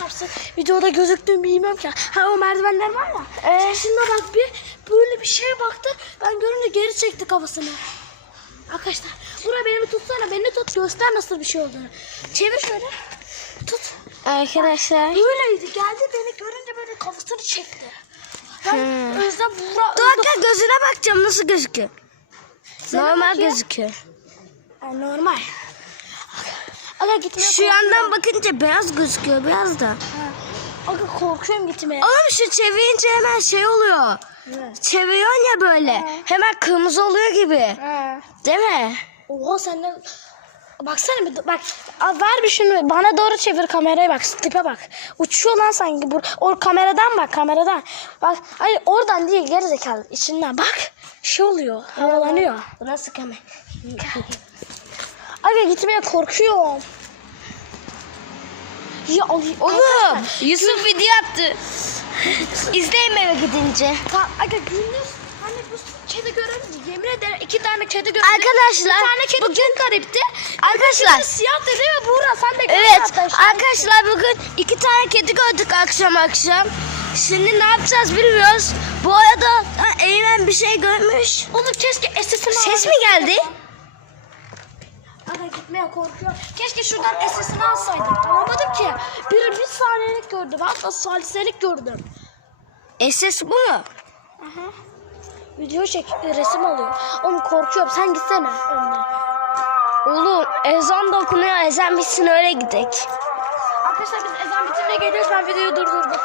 Havada gözüktüğümü bilmiyorum ki. Ha o merdivenler var ya. Ee? Şimdi bak bir böyle bir şeye baktı. Ben görünce geri çekti kafasını. Arkadaşlar buraya beni bir tutsana. Beni tut göster nasıl bir şey olduğunu. Çevir şöyle. Tut. Arkadaşlar. Böyleydi. Geldi beni görünce böyle kafasını çekti. Ben Hmm. Özlem Buğra Dur dakika gözüne bakacağım nasıl gözüküyor. Normal gözüküyor. Yani normal. Aga gitmeye Şu yandan bakınca beyaz gözüküyor biraz da. Aga korkuyorum gitmeye. Oğlum şu çevirince hemen şey oluyor. Evet. Çeviriyorsun ya böyle. Hemen kırmızı oluyor gibi. Ha. Değil mi? Oha senden... Baksana bir bak. Al, ver bir şunu. Bana doğru çevir kamerayı bak. Tipe bak. Uçuyor lan sanki. Bu, o kameradan bak kameradan. Bak. Hayır oradan değil gerizekalı. İçinden bak. Şey oluyor. Havalanıyor. Nasıl kamera? Aga gitmeye korkuyorum. Ya Oğlum arkadaşlar, Yusuf video attı. İzleyin eve gidince. Ta, aga gündüz hani bu kedi görünce yemin ederim iki tane kedi görünce. Arkadaşlar, Bir tane kedi çok garipti. Arkadaşlar. Kedi siyah dedi ve Buğra sen de Evet arkadaşlar. arkadaşlar bugün iki tane kedi gördük akşam akşam. Şimdi ne yapacağız bilmiyoruz. Bu arada ha, Eymen bir şey görmüş. Oğlum keşke SS'ini Ses mi geldi? Aga gitmeye korkuyorum. Keşke şuradan SS'ini alsaydık. Alamadım ki. Bir, bir saniyelik gördüm. Hatta saliselik gördüm. SS bu mu? Aha. Video çek, resim alıyor. Oğlum korkuyorum. Sen gitsene önden. Oğlum ezan da okunuyor. Ezan bitsin öyle gidek. Arkadaşlar biz ezan bitimine geliyoruz. Ben videoyu durdurdum.